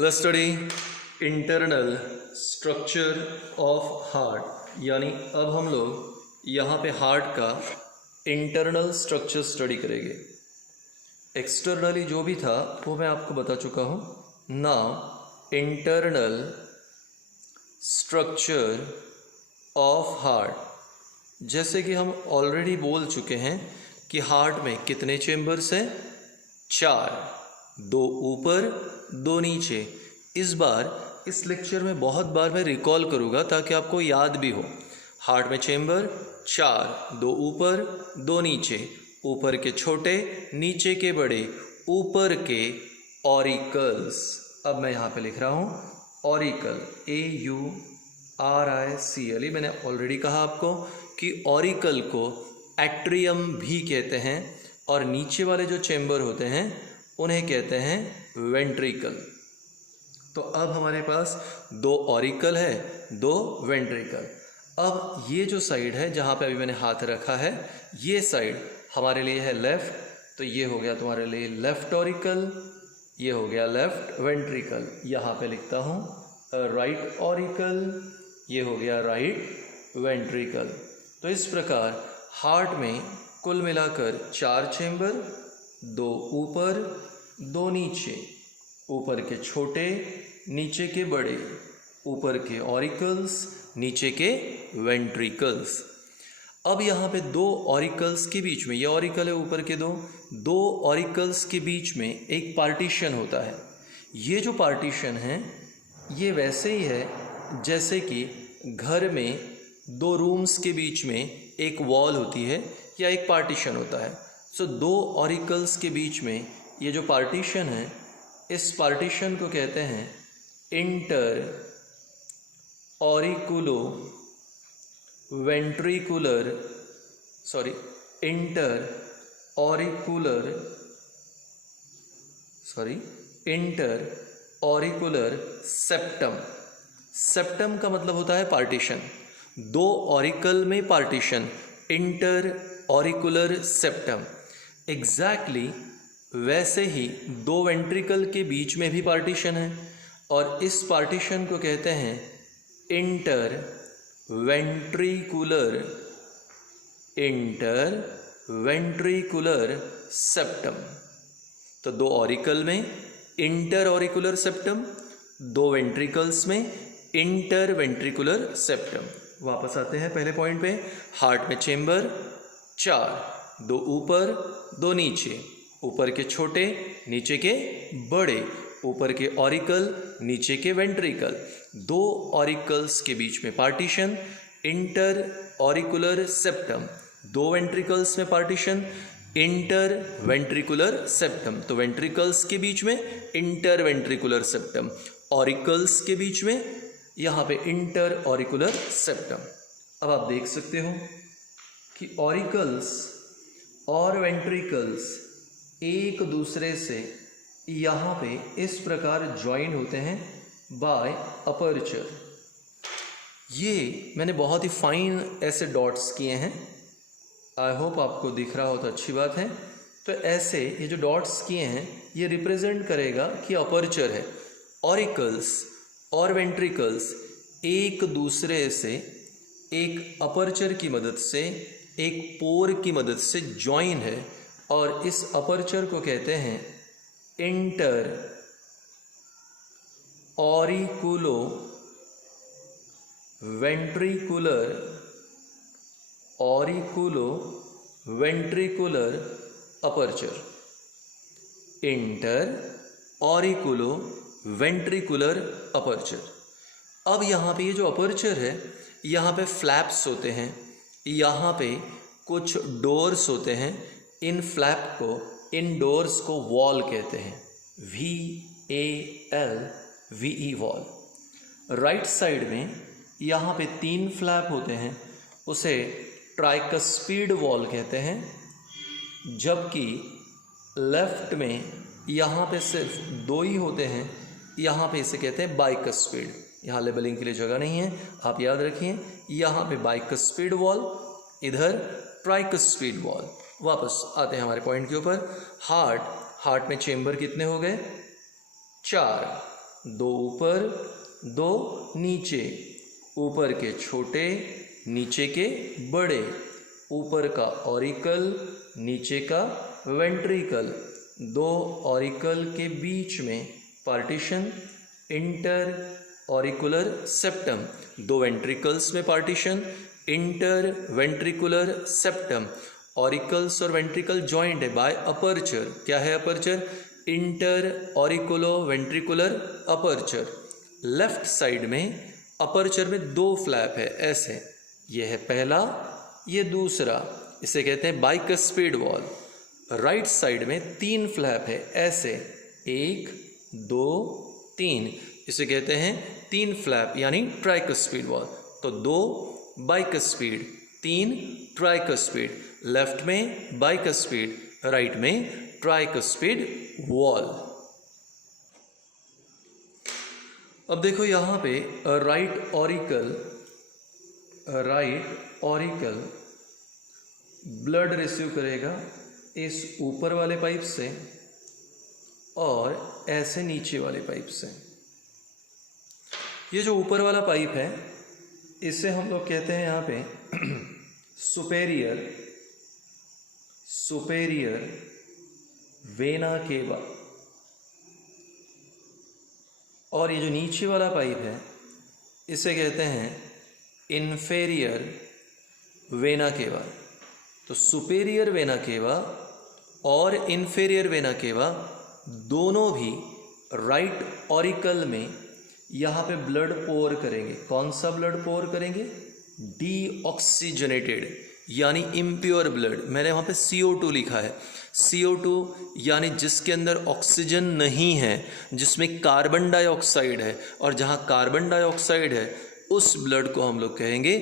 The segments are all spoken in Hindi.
Let's study internal structure of heart. यानी अब हम लोग यहाँ पे हार्ट का इंटरनल स्ट्रक्चर स्टडी करेंगे। एक्सटर्नली जो भी था वो मैं आपको बता चुका हूँ। Now internal structure of heart, जैसे कि हम ऑलरेडी बोल चुके हैं कि हार्ट में कितने चेम्बर्स हैं? 4, 2 ऊपर 2 नीचे। इस बार इस लेक्चर में बहुत बार मैं रिकॉल करूँगा ताकि आपको याद भी हो। हार्ट में चेम्बर 4, 2 ऊपर 2 नीचे, ऊपर के छोटे नीचे के बड़े, ऊपर के ऑरिकल्स। अब मैं यहाँ पे लिख रहा हूँ ऑरिकल, AURICL। मैंने ऑलरेडी कहा आपको कि ऑरिकल को एट्रियम भी कहते हैं और नीचे वाले जो चेम्बर होते हैं उन्हें कहते हैं वेंट्रिकल। तो अब हमारे पास 2 ऑरिकल है, 2 वेंट्रिकल। अब ये जो साइड है जहाँ पे अभी मैंने हाथ रखा है, ये साइड हमारे लिए है लेफ़्ट, तो ये हो गया तुम्हारे लिए लेफ़्ट ऑरिकल, ये हो गया लेफ़्ट वेंट्रिकल। यहाँ पे लिखता हूँ राइट ऑरिकल, ये हो गया राइट वेंट्रिकल। तो इस प्रकार हार्ट में कुल मिलाकर 4 चेम्बर, 2 ऊपर 2 नीचे, ऊपर के छोटे नीचे के बड़े, ऊपर के ऑरिकल्स नीचे के वेंट्रिकल्स। अब यहाँ पे 2 ऑरिकल्स के बीच में, ये ऑरिकल है ऊपर के 2 ऑरिकल्स के बीच में एक पार्टीशन होता है। ये जो पार्टीशन है ये वैसे ही है जैसे कि घर में 2 रूम्स के बीच में एक वॉल होती है या एक पार्टीशन होता है। सो 2 ऑरिकल्स के बीच में ये जो पार्टीशन है, इस पार्टीशन को कहते हैं inter auriculo ventricular, inter auricular septum. Septum का मतलब होता है पार्टीशन। 2 ऑरिकल में partition, inter auricular septum. Exactly वैसे ही 2 वेंट्रिकल के बीच में भी पार्टीशन है और इस पार्टीशन को कहते हैं इंटर वेंट्रिकुलर सेप्टम। तो 2 ऑरिकल में इंटर ऑरिकुलर सेप्टम, 2 वेंट्रिकल्स में इंटर वेंट्रिकुलर सेप्टम। वापस आते हैं पहले पॉइंट पे। हार्ट में चेम्बर 4, 2 ऊपर 2 नीचे, ऊपर के छोटे नीचे के बड़े, ऊपर के ऑरिकल नीचे के वेंट्रिकल। 2 ऑरिकल्स के बीच में partition, inter auricular septum. 2 ventricles में पार्टीशन, इंटर वेंट्रिकुलर सेप्टम। तो वेंट्रिकल्स के बीच में इंटर वेंट्रिकुलर सेप्टम, ऑरिकल्स के बीच में यहाँ पे इंटर ऑरिकुलर सेप्टम। अब आप देख सकते हो कि ऑरिकल्स और वेंट्रिकल्स एक दूसरे से यहाँ पे इस प्रकार ज्वाइन होते हैं बाय अपर्चर। ये मैंने बहुत ही फाइन ऐसे डॉट्स किए हैं, आई होप आपको दिख रहा हो तो अच्छी बात है। तो ऐसे ये जो डॉट्स किए हैं ये रिप्रेजेंट करेगा कि अपर्चर है। ऑरिकल्स और वेंट्रिकल्स एक दूसरे से एक अपर्चर की मदद से, एक पोर की मदद से ज्वाइन है और इस अपर्चर को कहते हैं inter auriculo ventricular aperture. Inter auriculo ventricular aperture. अब यहाँ पे ये जो अपर्चर है, यहाँ पे फ्लैप्स होते हैं, यहाँ पे कुछ डोर्स होते हैं। इन फ्लैप को, इन डोर्स को वॉल कहते हैं, VALVE वॉल। राइट साइड में यहाँ पे 3 फ्लैप होते हैं, उसे ट्राइकस्पीड वॉल कहते हैं। जबकि लेफ्ट में यहाँ पे सिर्फ 2 ही होते हैं, यहाँ पे इसे कहते हैं बाइकस्पीड। यहाँ लेबलिंग के लिए जगह नहीं है, आप याद रखिए। यहाँ पे बाइकस्पीड वॉल, इधर ट्राइकस्पीड वॉल। वापस आते हैं हमारे पॉइंट के ऊपर। हार्ट में चेम्बर कितने हो गए? 4, दो ऊपर दो नीचे, ऊपर के छोटे नीचे के बड़े, ऊपर का ऑरिकल नीचे का वेंट्रिकल, दो ऑरिकल के बीच में पार्टीशन इंटर ऑरिकुलर सेप्टम, दो वेंट्रिकल्स में partition inter ventricular septum, auricles और वेंट्रिकल जॉइंट है बाय अपर्चर, क्या है aperture, inter auriculo ventricular aperture. Left side में अपर्चर में दो फ्लैप है ऐसे, ये है पहला ये दूसरा, इसे कहते हैं बाइकस्पिड वॉल। राइट साइड में तीन फ्लैप है ऐसे, एक दो तीन, इसे कहते हैं तीन फ्लैप यानी ट्राइकस्पिड वॉल। तो दो बाइकस्पिड, तीन ट्राइकस्पिड, लेफ्ट में बाइकस्पिड, राइट में ट्राइकस्पिड वॉल। अब देखो यहाँ पे राइट ऑरिकल ब्लड रिसीव करेगा इस ऊपर वाले पाइप से और ऐसे नीचे वाले पाइप से। ये जो ऊपर वाला पाइप है इसे हम लोग कहते हैं यहाँ पे सुपेरियर वेना केवा, और ये जो नीचे वाला पाइप है इसे कहते हैं इन्फेरियर वेना केवा। तो सुपेरियर वेना केवा और इन्फेरियर वेना केवा दोनों भी राइट ऑरिकल में यहाँ पे ब्लड पोर करेंगे। कौन सा ब्लड पोर करेंगे, डीऑक्सीजनेटेड यानी इम्प्योर ब्लड। मैंने वहाँ पे CO2 लिखा है, CO2 यानी जिसके अंदर ऑक्सीजन नहीं है, जिसमें कार्बन डाइऑक्साइड है, और जहाँ कार्बन डाइऑक्साइड है उस ब्लड को हम लोग कहेंगे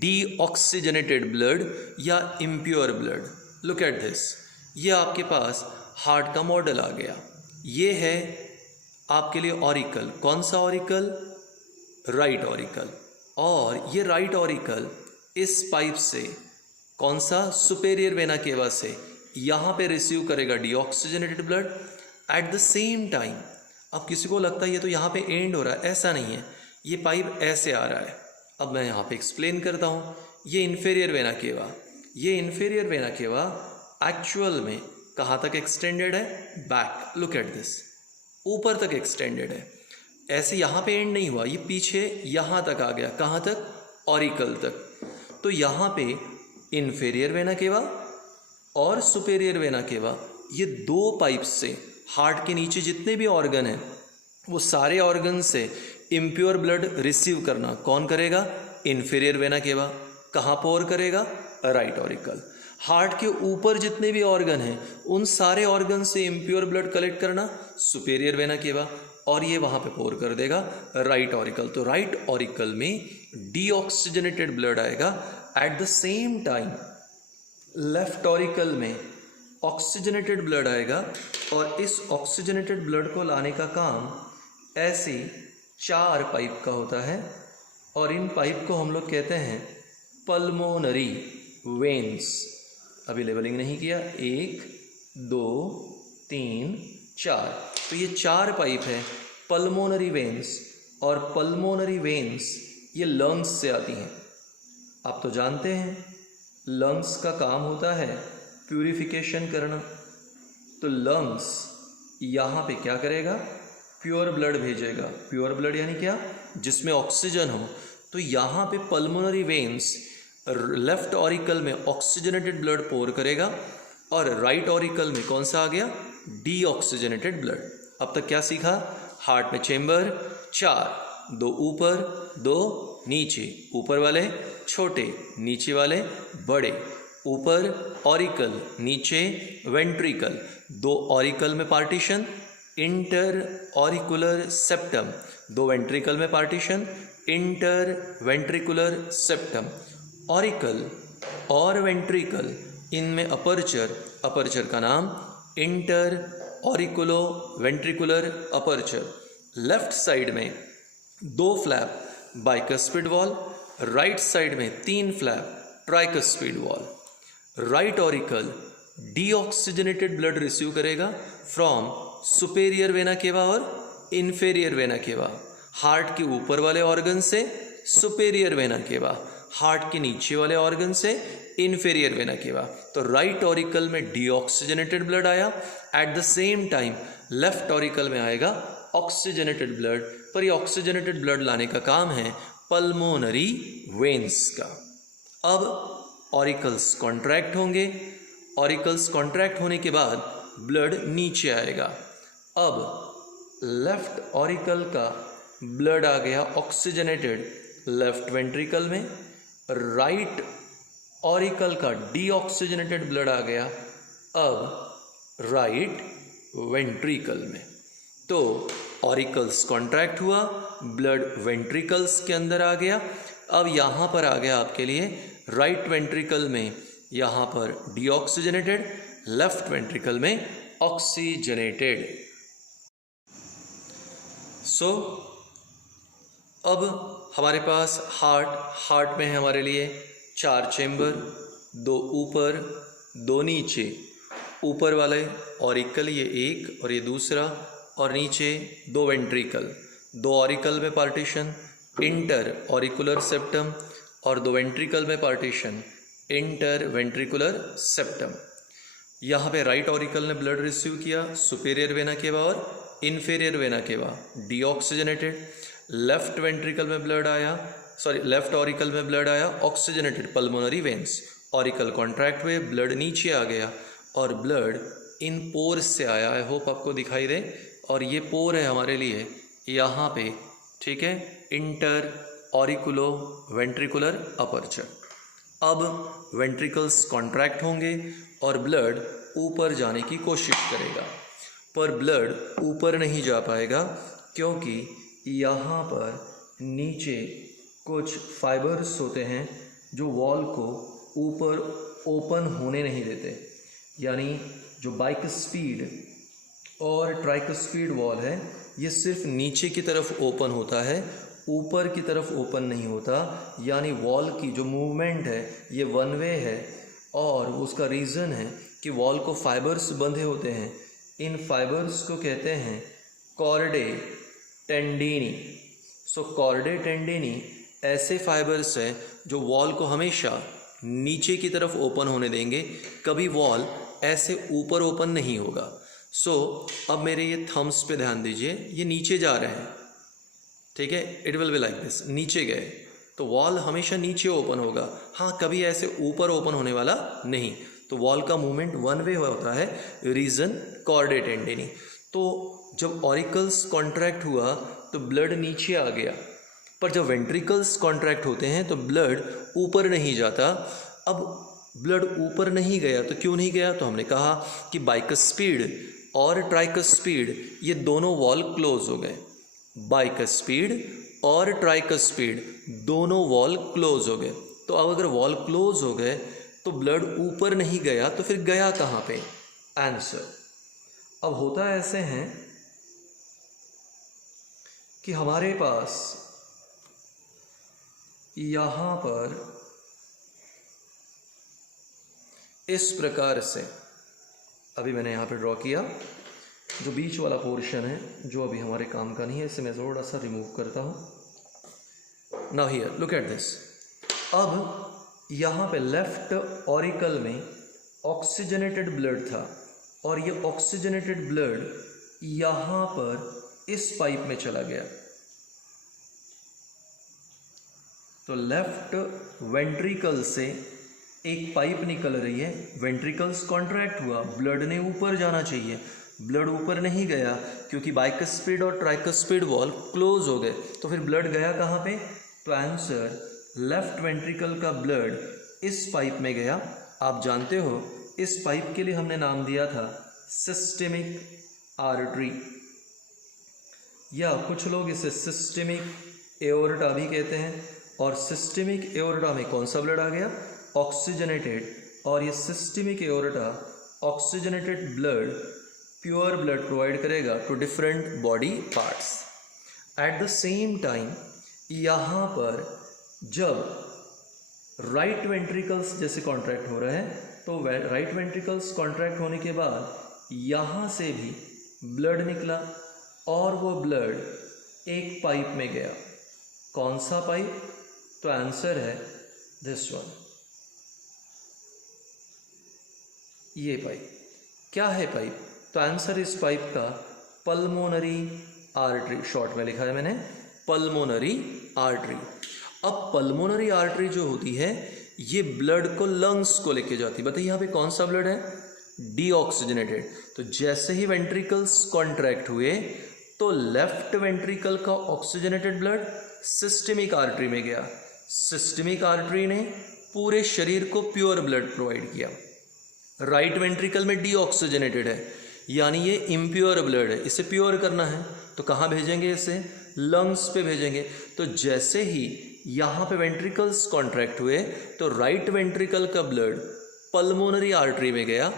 डीऑक्सीजनेटेड ब्लड या impure blood. Look at this, ये आपके पास हार्ट का मॉडल आ गया। ये है आपके लिए ऑरिकल, कौन सा ऑरिकल, राइट ऑरिकल, और ये राइट ऑरिकल इस पाइप से कौन सा, सुपेरियर वेना केवा से यहाँ पे रिसीव करेगा deoxygenated blood. Eight the same time, अब किसी को लगता है ये तो यहाँ पे एंड हो रहा है, ऐसा नहीं है, ये पाइप ऐसे आ रहा है। अब मैं यहाँ पे एक्सप्लेन करता हूँ। ये इन्फेरियर वेना केवा, ये इन्फेरियर वेना केवा एक्चुअल में कहाँ तक एक्सटेंडेड है, बैक, लुक एट दिस, ऊपर तक एक्सटेंडेड है। ऐसे यहाँ पे एंड नहीं हुआ, ये पीछे यहाँ तक आ गया, कहाँ तक, ऑरिकल तक। तो यहाँ पे इन्फेरियर वेना केवा और सुपेरियर वेना केवा, ये दो पाइप से हार्ट के नीचे जितने भी ऑर्गन हैं वो सारे ऑर्गन से इम्प्योर ब्लड रिसीव करना कौन करेगा, इन्फेरियर वेना केवा। कहाँ पोर करेगा, राइट ऑरिकल। हार्ट के ऊपर जितने भी ऑर्गन हैं उन सारे ऑर्गन से इम्प्योर ब्लड कलेक्ट करना सुपेरियर वेना केवा, और ये वहाँ पे पोर कर देगा राइट ऑरिकल। तो राइट ऑरिकल में डीऑक्सीजनेटेड ब्लड आएगा। At the same time left auricle में ऑक्सीजनेटेड ब्लड आएगा, और इस ऑक्सीजनेटेड ब्लड को लाने का काम ऐसे 4 पाइप का होता है, और इन पाइप को हम लोग कहते हैं पल्मोनरी वेन्स। अभी लेवलिंग नहीं किया, 1 2 3 4, तो ये 4 पाइप है पल्मोनरी वेन्स, और पल्मोनरी वेन्स ये लंग्स से आती हैं। आप तो जानते हैं लंग्स का काम होता है प्यूरिफिकेशन करना, तो लंग्स यहाँ पे क्या करेगा, प्योर ब्लड भेजेगा। प्योर ब्लड यानी क्या, जिसमें ऑक्सीजन हो। तो यहाँ पे पल्मोनरी वेन्स लेफ्ट ऑरिकल में ऑक्सीजनेटेड ब्लड पोर करेगा, और राइट ऑरिकल में कौन सा आ गया, डीऑक्सीजनेटेड ब्लड। अब तक क्या सीखा, हार्ट में चेम्बर 4, 2 ऊपर 2 नीचे, ऊपर वाले छोटे नीचे वाले बड़े, ऊपर ऑरिकल नीचे वेंट्रिकल, 2 ऑरिकल में partition inter auricular septum, 2 ventricle में partition inter ventricular septum. Auricle और वेंट्रिकल इनमें अपर्चर, अपर्चर का नाम inter auriculo ventricular aperture. Left side में 2 flap bicuspid valve, right side में 3 flap tricuspid valve. Right auricle deoxygenated blood receive करेगा फ्रॉम सुपेरियर वेना केवा और इन्फेरियर वेना केवा, हार्ट के ऊपर वाले ऑर्गन से सुपेरियर वेना केवा, हार्ट के नीचे वाले ऑर्गन से इन्फेरियर वेना केवा। तो राइट ऑरिकल में डीऑक्सीजनेटेड ब्लड आया, at the same time left auricle में आएगा ऑक्सीजनेटेड ब्लड, पर ये ऑक्सीजनेटेड ब्लड लाने का काम है पल्मोनरी वेन्स का। अब ऑरिकल्स कॉन्ट्रैक्ट होंगे, ऑरिकल्स कॉन्ट्रैक्ट होने के बाद ब्लड नीचे आएगा। अब लेफ्ट ऑरिकल का ब्लड आ गया ऑक्सीजनेटेड लेफ्ट वेंट्रिकल में, राइट ऑरिकल का डीऑक्सीजनेटेड ब्लड आ गया अब राइट वेंट्रिकल में। तो ऑरिकल्स कॉन्ट्रैक्ट हुआ, ब्लड वेंट्रिकल्स के अंदर आ गया। अब यहाँ पर आ गया आपके लिए राइट वेंट्रिकल में, यहाँ पर डीऑक्सीजनेटेड, लेफ्ट वेंट्रिकल में ऑक्सीजनेटेड। सो अब हमारे पास हार्ट में है हमारे लिए 4 चेम्बर, 2 ऊपर 2 नीचे, ऊपर वाले ऑरिकल ये एक और ये दूसरा, और नीचे 2 वेंट्रिकल, 2 ऑरिकल में पार्टीशन इंटर ऑरिकुलर सेप्टम और 2 वेंट्रिकल में पार्टीशन इंटर वेंट्रिकुलर सेप्टम। यहाँ पे राइट ऑरिकल ने ब्लड रिसीव किया सुपेरियर वेना केवा और inferior vena cava deoxygenated, left ventricle में ब्लड आया, लेफ्ट ऑरिकल में ब्लड आया oxygenated pulmonary veins, auricle contract हुए, ब्लड नीचे आ गया और ब्लड इन पोर्स से आया। आई होप आपको दिखाई दे, और ये पोर है हमारे लिए यहाँ पे, ठीक है, इंटर ऑरिकुलो वेंट्रिकुलर अपर्चर। अब वेंट्रिकल्स कॉन्ट्रैक्ट होंगे और ब्लड ऊपर जाने की कोशिश करेगा, पर ब्लड ऊपर नहीं जा पाएगा क्योंकि यहाँ पर नीचे कुछ फाइबर्स होते हैं जो वॉल को ऊपर ओपन होने नहीं देते। यानी जो बाइस्फीड और ट्राइस्फीड वॉल है ये सिर्फ नीचे की तरफ ओपन होता है, ऊपर की तरफ ओपन नहीं होता। यानी वॉल की जो मूवमेंट है ये वन वे है, और उसका रीज़न है कि वॉल को फाइबर्स बंधे होते हैं। इन फाइबर्स को कहते हैं कॉर्डे टेंडिनी। सो कॉर्डे टेंडिनी ऐसे फाइबर्स हैं जो वॉल को हमेशा नीचे की तरफ ओपन होने देंगे, कभी वॉल ऐसे ऊपर ओपन नहीं होगा। सो अब मेरे ये थम्स पे ध्यान दीजिए, ये नीचे जा रहे हैं, ठीक है, it will be like this, नीचे गए तो वॉल हमेशा नीचे ओपन होगा, हाँ कभी ऐसे ऊपर ओपन होने वाला नहीं। तो वॉल का मूवमेंट वन वे होता है, रीज़न कॉर्डे टेंडिनी। तो जब ऑरिकल्स कॉन्ट्रैक्ट हुआ तो ब्लड नीचे आ गया, पर जब वेंट्रिकल्स कॉन्ट्रैक्ट होते हैं तो ब्लड ऊपर नहीं जाता। अब ब्लड ऊपर नहीं गया तो क्यों नहीं गया, तो हमने कहा कि बाइस्फीड और ट्राइस्फीड ये दोनों वॉल क्लोज हो गए, बाइस्फीड और ट्राइस्फीड दोनों वॉल क्लोज हो गए। तो अब अगर वॉल क्लोज हो गए तो ब्लड ऊपर नहीं गया तो फिर गया कहाँ पे, आंसर। अब होता ऐसे हैं कि हमारे पास यहाँ पर इस प्रकार से, अभी मैंने यहाँ पे ड्रॉ किया, जो बीच वाला पोर्शन है जो अभी हमारे काम का नहीं है, इसे मैं थोड़ा सा रिमूव करता हूँ। Now here look at this. अब यहाँ पे लेफ्ट ऑरिकल में ऑक्सीजनेटेड ब्लड था और ये ऑक्सीजनेटेड ब्लड यहाँ पर इस पाइप में चला गया। तो लेफ्ट वेंट्रिकल से एक पाइप निकल रही है, वेंट्रिकल्स कॉन्ट्रैक्ट हुआ, ब्लड ने ऊपर जाना चाहिए, ब्लड ऊपर नहीं गया क्योंकि बाइस्फीड और ट्राइस्फीड वॉल क्लोज हो गए। तो फिर ब्लड गया कहाँ पे, तो आंसर लेफ्ट वेंट्रिकल का ब्लड इस पाइप में गया। आप जानते हो इस पाइप के लिए हमने नाम दिया था सिस्टेमिक आर्टरी, या कुछ लोग इसे सिस्टेमिक एओर्टा भी कहते हैं। और सिस्टेमिक एओर्टा में कौन सा ब्लड आ गया, ऑक्सीजनेटेड, और ये systemic aorta oxygenated blood, pure blood provide करेगा to different body parts. At the same time यहाँ पर जब राइट वेंट्रिकल्स जैसे कॉन्ट्रैक्ट हो रहे हैं तो राइट वेंट्रिकल्स कॉन्ट्रैक्ट होने के बाद यहाँ से भी ब्लड निकला, और वो ब्लड एक पाइप में गया। कौन सा पाइप? तो आंसर है दिस वन, ये पाइप। क्या है पाइप? तो आंसर इस पाइप का पल्मोनरी आर्टरी, शॉर्ट में लिखा है मैंने पल्मोनरी आर्टरी। अब पल्मोनरी आर्टरी जो होती है ये ब्लड को लंग्स को लेके जाती है। बताइए यहाँ पे कौन सा ब्लड है? डीऑक्सीजनेटेड। तो जैसे ही वेंट्रिकल्स कॉन्ट्रैक्ट हुए तो लेफ्ट वेंट्रिकल का ऑक्सीजनेटेड ब्लड सिस्टमिक आर्टरी में गया। सिस्टमिक आर्टरी ने पूरे शरीर को प्योर ब्लड प्रोवाइड किया। राइट वेंट्रिकल में डीऑक्सीजनेटेड है, यानी ये इम्प्योर ब्लड है, इसे प्योर करना है तो कहाँ भेजेंगे? इसे लंग्स पे भेजेंगे। तो जैसे ही यहाँ पे वेंट्रिकल्स कॉन्ट्रैक्ट हुए तो राइट वेंट्रिकल का ब्लड पल्मोनरी आर्टरी में गया।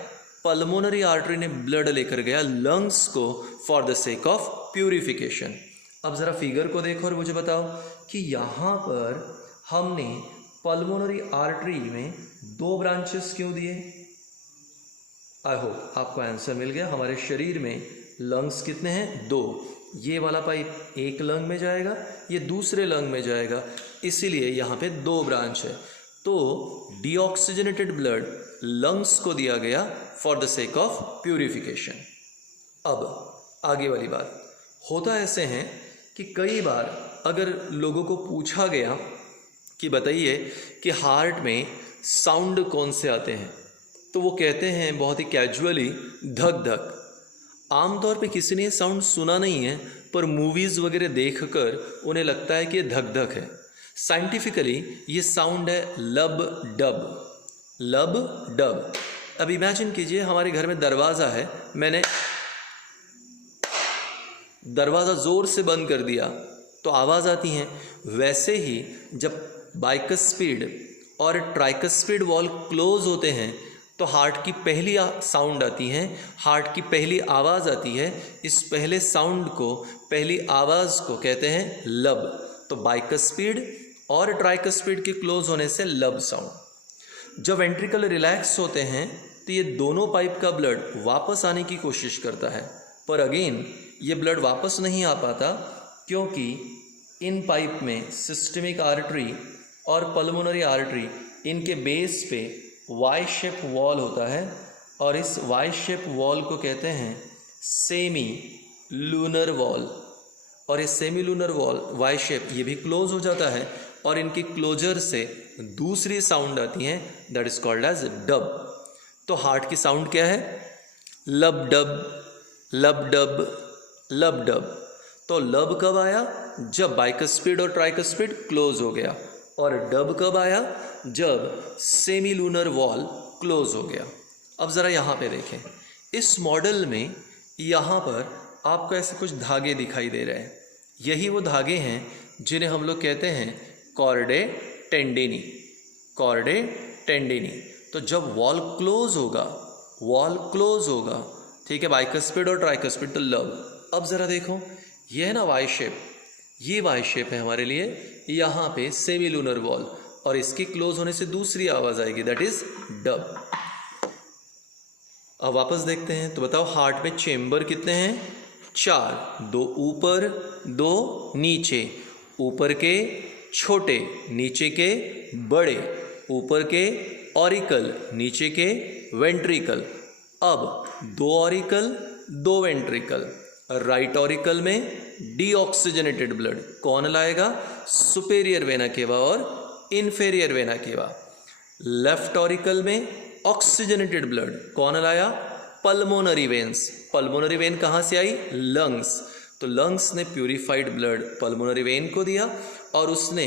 पल्मोनरी आर्टरी ने ब्लड लेकर गया लंग्स को for the sake of purification. अब ज़रा फिगर को देखो और मुझे बताओ कि यहाँ पर हमने पल्मोनरी आर्टरी में 2 ब्रांचेस क्यों दिए? आई होप आपको आंसर मिल गया। हमारे शरीर में लंग्स कितने हैं? 2। ये वाला पाइप एक लंग में जाएगा, ये दूसरे लंग में जाएगा, इसीलिए यहाँ पे 2 ब्रांच है। तो डीऑक्सीजनेटेड ब्लड लंग्स को दिया गया for the sake of purification. अब आगे वाली बात, होता ऐसे हैं कि कई बार अगर लोगों को पूछा गया कि बताइए कि हार्ट में साउंड कौन से आते हैं, तो वो कहते हैं बहुत ही कैजुअली धक धक। आमतौर पे किसी ने ये साउंड सुना नहीं है, पर मूवीज़ वगैरह देखकर उन्हें लगता है कि ये धक धक है। साइंटिफिकली ये साउंड है लब डब। लब डब। अब इमेजिन कीजिए हमारे घर में दरवाज़ा है, मैंने दरवाज़ा ज़ोर से बंद कर दिया तो आवाज़ आती है। वैसे ही जब बाइकस्पीड और ट्राइकस्पीड वॉल क्लोज होते हैं तो हार्ट की पहली साउंड आती है, हार्ट की पहली आवाज़ आती है। इस पहले साउंड को, पहली आवाज़ को कहते हैं लब। तो बाइकस्पीड और ट्राइकस्पीड के क्लोज होने से लब साउंड। जब वेंट्रिकल रिलैक्स होते हैं तो ये दोनों पाइप का ब्लड वापस आने की कोशिश करता है, पर अगेन ये ब्लड वापस नहीं आ पाता क्योंकि इन पाइप में सिस्टमिक आर्टरी और पल्मोनरी आर्टरी, इनके बेस पे वाई शेप वॉल होता है और इस वाई शेप वॉल को कहते हैं सेमी लूनर वॉल। और ये semi lunar wall Y shape ये भी क्लोज हो जाता है और इनकी क्लोजर से दूसरी साउंड आती है, that is called as dub. तो हार्ट की साउंड क्या है? लब डब, लब डब, लब डब। तो लब कब आया? जब बाइकस्पीड और ट्राइकस्पीड क्लोज हो गया। और डब कब आया? जब सेमी लूनर वॉल क्लोज हो गया। अब ज़रा यहाँ पे देखें, इस मॉडल में यहाँ पर आपको ऐसे कुछ धागे दिखाई दे रहे हैं। यही वो धागे हैं जिन्हें हम लोग कहते हैं कॉर्डे टेंडिनी। कॉर्डे टेंडिनी। तो जब वॉल क्लोज होगा, वॉल क्लोज होगा, ठीक है, बाइकस्पीड और ट्राइकस्पीड, तो लब। अब ज़रा देखो, ये है ना वाई शेप, ये वाई शेप है हमारे लिए। यहाँ पे सेमी लूनर वॉल और इसके क्लोज होने से दूसरी आवाज़ आएगी, दैट इज डब। अब वापस देखते हैं, तो बताओ हार्ट में चेम्बर कितने हैं? 4। 2 ऊपर, 2 नीचे। ऊपर के छोटे, नीचे के बड़े। ऊपर के ऑरिकल, नीचे के वेंट्रिकल। अब 2 ऑरिकल, 2 वेंट्रिकल। राइट ऑरिकल में डीऑक्सीजनेटेड ब्लड कौन लाएगा? सुपेरियर वेना केवा और inferior vena cava. Left auricle में ऑक्सीजनेटेड ब्लड कौन लाया? Pulmonary veins. पल्मोनरी वेन कहाँ से आई? लंग्स। तो लंग्स ने प्यूरिफाइड ब्लड पल्मोनरी वेन को दिया और उसने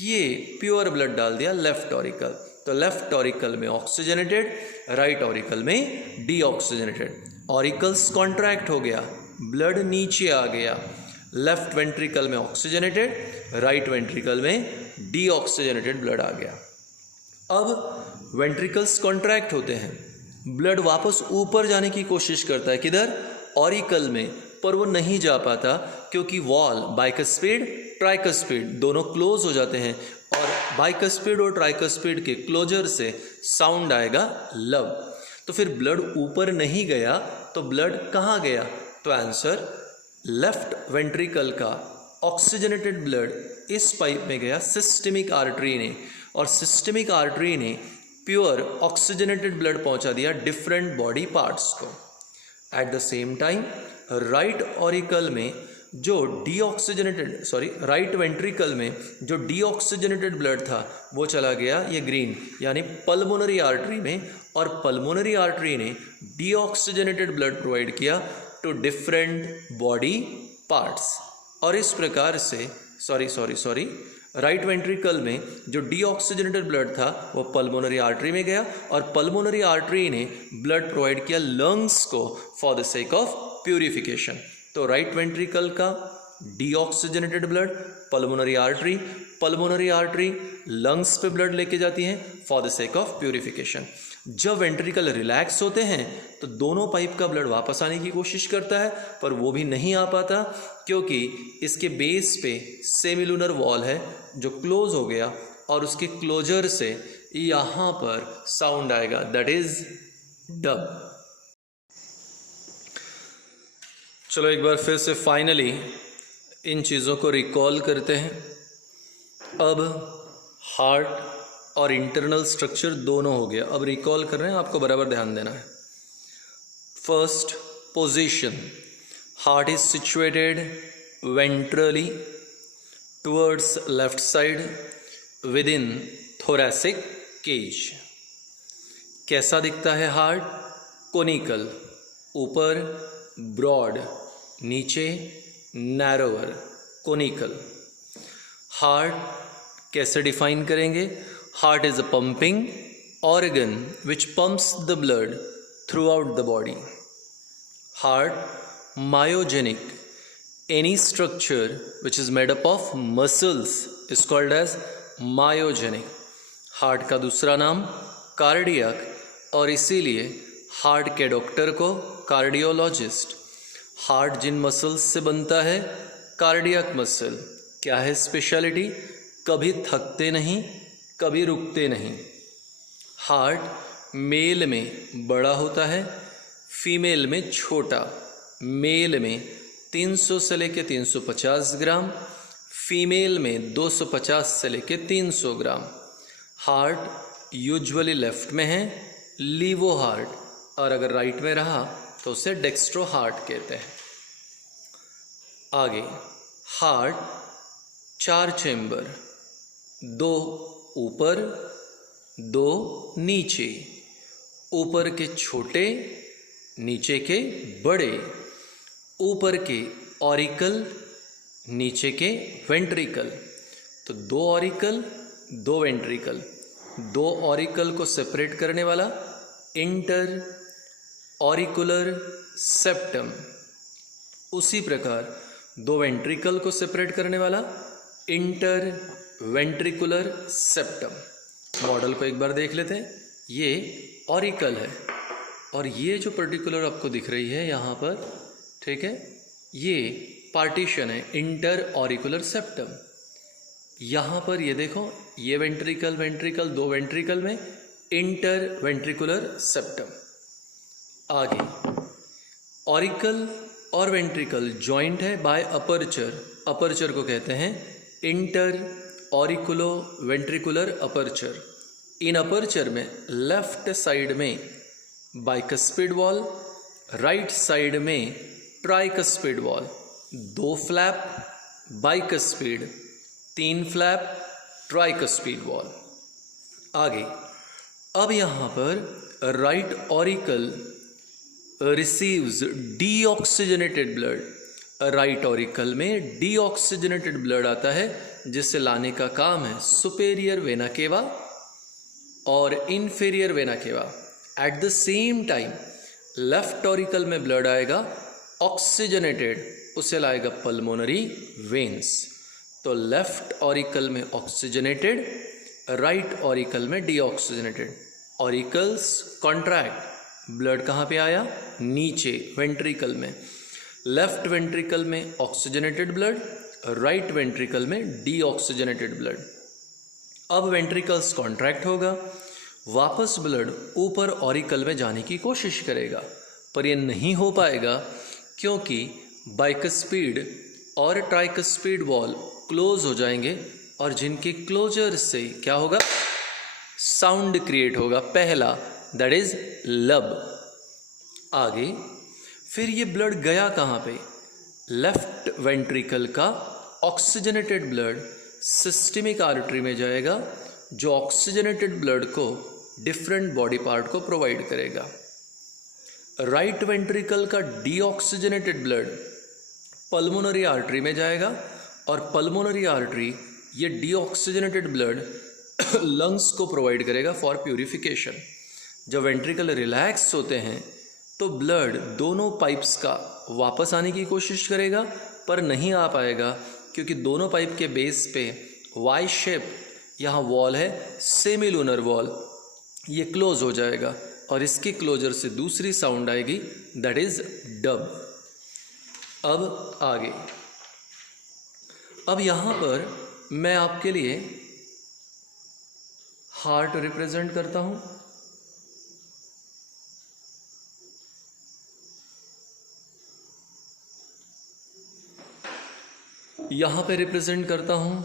ये प्योर ब्लड डाल दिया लेफ्ट ऑरिकल। तो लेफ्ट ऑरिकल में ऑक्सीजनेटेड, राइट ऑरिकल में डीऑक्सीजनेटेड। ऑरिकल्स कॉन्ट्रैक्ट हो गया, ब्लड नीचे आ गया। लेफ्ट वेंट्रिकल में ऑक्सीजनेटेड, राइट वेंट्रिकल में डीऑक्सीजनेटेड ब्लड आ गया। अब वेंट्रिकल्स कॉन्ट्रैक्ट होते हैं, ब्लड वापस ऊपर जाने की कोशिश करता है, किधर? ऑरिकल में, पर वो नहीं जा पाता क्योंकि वॉल बाइकस्पीड ट्राइकस्पीड दोनों क्लोज हो जाते हैं और बाइकस्पीड और ट्राइकस्पीड के क्लोजर से साउंड आएगा लब। तो फिर ब्लड ऊपर नहीं गया तो ब्लड कहाँ गया? तो आंसर लेफ्ट वेंट्रिकल का ऑक्सीजनेटेड ब्लड इस पाइप में गया सिस्टेमिक आर्टरी ने, और सिस्टेमिक आर्टरी ने प्योर ऑक्सीजनेटेड ब्लड पहुंचा दिया डिफरेंट बॉडी पार्ट्स को। At the same time right auricle में जो राइट वेंट्रिकल में जो डीऑक्सीजनेटेड ब्लड था वो चला गया ये ग्रीन यानी पल्मोनरी आर्टरी में, और पल्मोनरी आर्टरी ने डीऑक्सीजनेटेड ब्लड प्रोवाइड किया टू डिफरेंट बॉडी पार्ट्स। और इस प्रकार से राइट वेंट्रिकल में जो डीऑक्सीजनेटेड ब्लड था वो पल्मोनरी आर्टरी में गया, और पल्मोनरी आर्टरी ने ब्लड प्रोवाइड किया लंग्स को for the sake of purification. तो राइट वेंट्रिकल का deoxygenated blood, pulmonary artery lungs पे ब्लड लेके जाती हैं for the sake of purification. जब वेंट्रिकल रिलैक्स होते हैं तो दोनों पाइप का ब्लड वापस आने की कोशिश करता है, पर वो भी नहीं आ पाता क्योंकि इसके बेस पे सेमिलुनर वॉल है जो क्लोज हो गया, और उसके क्लोजर से यहाँ पर साउंड आएगा, दैट इज डब। चलो एक बार फिर से फाइनली इन चीज़ों को रिकॉल करते हैं। अब हार्ट और इंटरनल स्ट्रक्चर दोनों हो गया, अब रिकॉल कर रहे हैं, आपको बराबर ध्यान देना है। First position, heart is situated ventrally towards left side within thoracic cage. कैसा दिखता है हार्ट? कोनिकल, ऊपर ब्रॉड, नीचे नैरोअर, कोनिकल। हार्ट कैसे डिफाइन करेंगे? Heart is a pumping organ which pumps the blood throughout the body. Heart myogenic, any structure which is made up of muscles is called as myogenic. Heart का दूसरा नाम कार्डियक, और इसीलिए हार्ट के डॉक्टर को कार्डियोलॉजिस्ट। हार्ट जिन मसल्स से बनता है, कार्डियक मसल। क्या है स्पेशलिटी? कभी थकते नहीं, कभी रुकते नहीं। हार्ट मेल में बड़ा होता है, फीमेल में छोटा। मेल में 300 से लेके 350 ग्राम, फीमेल में 250 से लेके 300 ग्राम। हार्ट यूजुअली लेफ्ट में है, लीवो हार्ट, और अगर राइट में रहा तो उसे डेक्स्ट्रो हार्ट कहते हैं। आगे हार्ट 4 चेम्बर, 2 ऊपर 2 नीचे, ऊपर के छोटे नीचे के बड़े, ऊपर के ऑरिकल नीचे के वेंट्रिकल। तो 2 ऑरिकल 2 वेंट्रिकल, 2 ऑरिकल को सेपरेट करने वाला इंटर ऑरिकुलर सेप्टम, उसी प्रकार 2 वेंट्रिकल को सेपरेट करने वाला इंटर वेंट्रिकुलर सेप्टम। मॉडल को एक बार देख लेते हैं। ये ऑरिकल है, और ये जो पर्टिकुलर आपको दिख रही है यहाँ पर, ठीक है, ये पार्टीशन है इंटर ऑरिकुलर सेप्टम। यहाँ पर ये देखो, ये वेंट्रिकल 2 वेंट्रिकल में इंटर वेंट्रिकुलर सेप्टम। आगे ऑरिकल और वेंट्रिकल जॉइंट है बाय अपर्चर। अपर्चर को कहते हैं इंटर ऑरिकुलो वेंट्रिकुलर अपर्चर। इन अपर्चर में लेफ्ट साइड में बाइकस्पिड वॉल, राइट साइड में tricuspid valve. 2 flap bicuspid, 3 flap tricuspid valve. आगे अब यहाँ पर right auricle receives deoxygenated blood. Right auricle में डीऑक्सीजनेटेड ब्लड आता है, जिसे लाने का काम है सुपेरियर वेना केवा और inferior vena cava. At the same time left auricle में ब्लड आएगा ऑक्सीजनेटेड, उसे लाएगा पल्मोनरी वेन्स। तो लेफ्ट ऑरिकल में ऑक्सीजनेटेड, राइट ऑरिकल में डीऑक्सीजनेटेड। ऑरिकल्स कॉन्ट्रैक्ट, ब्लड कहाँ पे आया? नीचे वेंट्रिकल में। लेफ्ट वेंट्रिकल में ऑक्सीजनेटेड ब्लड, राइट वेंट्रिकल में डीऑक्सीजनेटेड ब्लड। अब वेंट्रिकल्स कॉन्ट्रैक्ट होगा, वापस ब्लड ऊपर ऑरिकल में जाने की कोशिश करेगा, पर यह नहीं हो पाएगा क्योंकि बाइकस्पीड और ट्राइकस्पीड वॉल क्लोज हो जाएंगे और जिनके क्लोजर से क्या होगा, साउंड क्रिएट होगा। पहला दैट इज लब। आगे फिर ये ब्लड गया कहाँ पे, लेफ्ट वेंट्रिकल का ऑक्सीजनेटेड ब्लड सिस्टेमिक आर्टरी में जाएगा, जो ऑक्सीजनेटेड ब्लड को डिफरेंट बॉडी पार्ट को प्रोवाइड करेगा। राइट वेंट्रिकल का डीऑक्सीजनेटेड ब्लड पल्मोनरी आर्टरी में जाएगा और पल्मोनरी आर्टरी ये डीऑक्सीजनेटेड ब्लड लंग्स को प्रोवाइड करेगा फॉर प्यूरिफिकेशन। जब वेंट्रिकल रिलैक्स होते हैं तो ब्लड दोनों पाइप्स का वापस आने की कोशिश करेगा, पर नहीं आ पाएगा क्योंकि दोनों पाइप के बेस पे वाई शेप यहाँ वॉल है, सेमीलूनर वॉल, ये क्लोज हो जाएगा और इसके क्लोजर से दूसरी साउंड आएगी दैट इज डब। अब आगे, अब यहाँ पर मैं आपके लिए हार्ट रिप्रेजेंट करता हूँ। यहाँ पे रिप्रेजेंट करता हूँ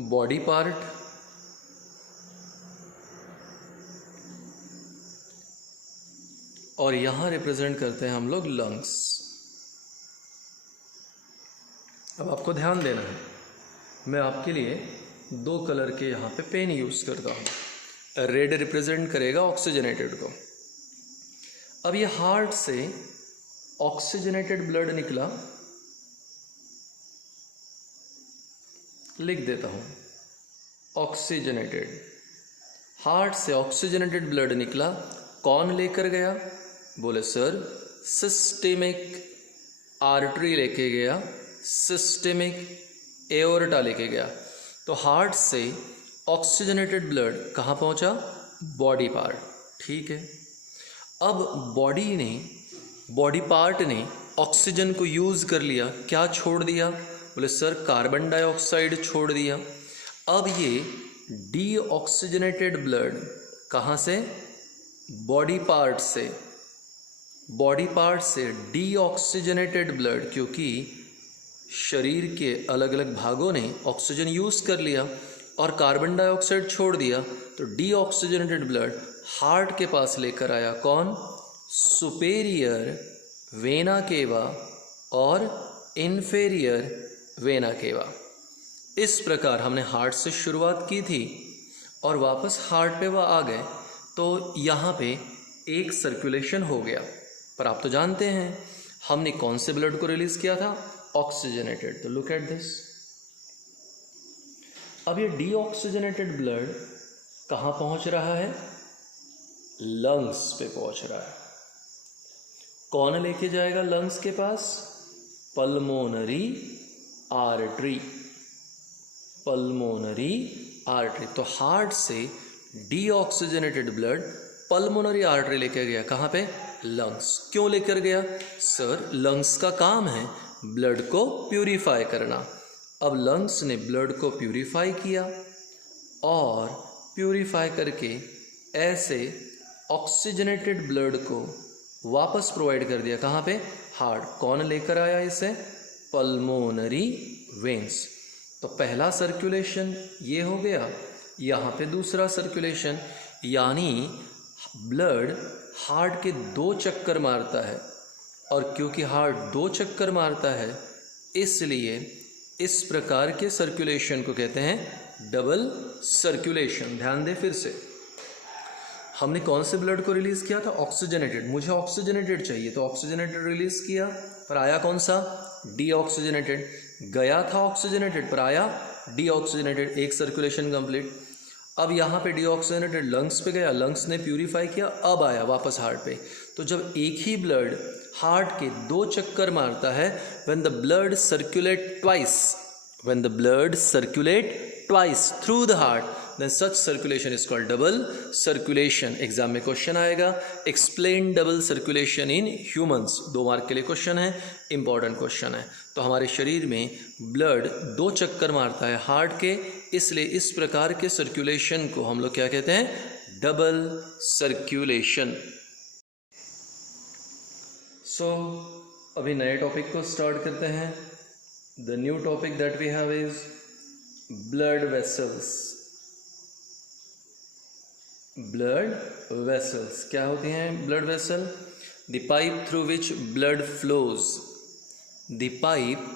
बॉडी पार्ट, और यहाँ रिप्रेजेंट करते हैं हम लोग लंग्स। अब आपको ध्यान देना है, मैं आपके लिए दो कलर के यहाँ पे पेन यूज़ करता हूँ। रेड रिप्रेजेंट करेगा ऑक्सीजनेटेड को। अब ये हार्ट से ऑक्सीजनेटेड ब्लड निकला, लिख देता हूँ ऑक्सीजनेटेड। हार्ट से ऑक्सीजनेटेड ब्लड निकला, कौन लेकर गया, बोले सर सिस्टेमिक आर्टरी लेके गया, सिस्टेमिक एओर्टा लेके गया। तो हार्ट से ऑक्सीजनेटेड ब्लड कहाँ पहुँचा, बॉडी पार्ट, ठीक है। अब बॉडी पार्ट ने ऑक्सीजन को यूज़ कर लिया, क्या छोड़ दिया, बोले सर कार्बन डाइऑक्साइड छोड़ दिया। अब ये डीऑक्सीजनेटेड ब्लड कहाँ से, बॉडी पार्ट से डीऑक्सीजनेटेड ब्लड, क्योंकि शरीर के अलग अलग भागों ने ऑक्सीजन यूज़ कर लिया और कार्बन डाइऑक्साइड छोड़ दिया, तो डीऑक्सीजनेटेड ब्लड हार्ट के पास लेकर आया कौन, सुपेरियर वेना केवा और इन्फेरियर वेना केवा। इस प्रकार हमने हार्ट से शुरुआत की थी और वापस हार्ट पे वह आ गए, तो यहाँ पे एक सर्कुलेशन हो गया। पर आप तो जानते हैं हमने कौन से ब्लड को रिलीज किया था, ऑक्सीजनेटेड। तो लुक एट दिस। अब ये डीऑक्सीजनेटेड ब्लड कहाँ पहुँच रहा है, लंग्स पे पहुँच रहा है। कौन लेके जाएगा लंग्स के पास, पल्मोनरी आर्टरी, पल्मोनरी आर्टरी। तो हार्ट से डीऑक्सीजनेटेड ब्लड पल्मोनरी आर्टरी लेकर गया, कहाँ पे, लंग्स। क्यों लेकर गया, सर लंग्स का काम है ब्लड को प्यूरिफाई करना। अब लंग्स ने ब्लड को प्यूरिफाई किया और प्यूरिफाई करके ऐसे ऑक्सीजनेटेड ब्लड को वापस प्रोवाइड कर दिया, कहाँ पे, हार्ट। कौन लेकर आया इसे, पल्मोनरी वेन्स। तो पहला सर्कुलेशन ये हो गया, यहाँ पे दूसरा सर्कुलेशन, यानी ब्लड हार्ट के 2 चक्कर मारता है, और क्योंकि हार्ट 2 चक्कर मारता है इसलिए इस प्रकार के सर्कुलेशन को कहते हैं डबल सर्कुलेशन। ध्यान दें फिर से, हमने कौन से ब्लड को रिलीज किया था, ऑक्सीजनेटेड। मुझे ऑक्सीजनेटेड चाहिए तो ऑक्सीजनेटेड रिलीज किया, पर आया कौन सा, डीऑक्सीजनेटेड। गया था ऑक्सीजनेटेड पर आया डीऑक्सीजनेटेड, एक सर्कुलेशन कंप्लीट। अब यहाँ पे डीऑक्सीजनेटेड लंग्स पे गया, लंग्स ने प्यूरिफाई किया, अब आया वापस हार्ट पे। तो जब एक ही ब्लड हार्ट के 2 चक्कर मारता है, when the blood circulate twice through the heart, then such circulation is called double circulation। Exam में क्वेश्चन आएगा, explain double circulation in humans. 2 mark के लिए क्वेश्चन है, इंपॉर्टेंट क्वेश्चन है। तो हमारे शरीर में ब्लड 2 चक्कर मारता है हार्ट के, इसलिए इस प्रकार के सर्कुलेशन को हम लोग क्या कहते हैं, डबल सर्कुलेशन। सो अभी नए टॉपिक को स्टार्ट करते हैं। The new topic that we have is blood vessels. Blood vessels क्या होती हैं? Blood vessel, the pipe through which blood flows. The pipe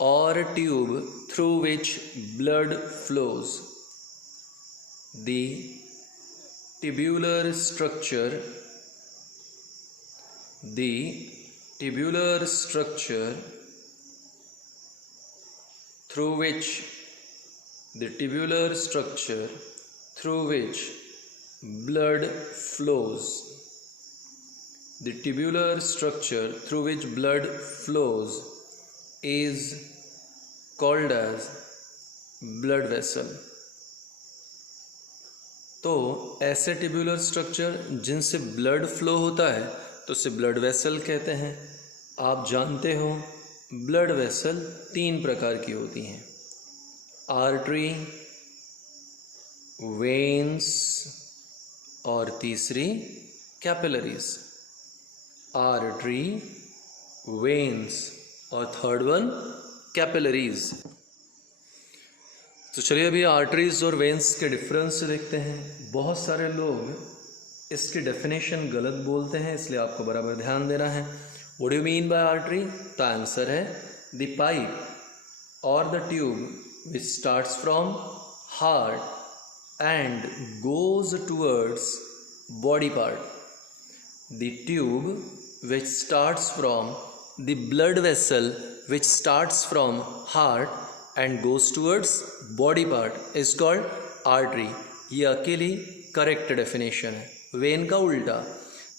or tube through which blood flows. The tubular structure, the tubular structure through which, the tubular structure through which blood flows. The tubular structure through which blood flows is called as blood vessel. तो ऐसे ट्यूबुलर स्ट्रक्चर जिनसे ब्लड फ्लो होता है तो उसे ब्लड वेसल कहते हैं। आप जानते हो ब्लड वेसल 3 प्रकार की होती हैं, आर्टरी, वेन्स और तीसरी कैपिलरीज। आर्टरी, वेन्स और थर्ड वन कैपिलरीज। तो चलिए अभी आर्टरीज और वेन्स के डिफरेंस देखते हैं। बहुत सारे लोग इसकी डेफिनेशन गलत बोलते हैं, इसलिए आपको बराबर ध्यान देना है। What do you mean by artery? तो आंसर है द पाइप और the tube which starts from heart and goes towards body part. The tube which starts from the blood vessel which starts from heart and goes towards body part is called artery. ये अकेली करेक्ट डेफिनेशन है। वेन का उल्टा,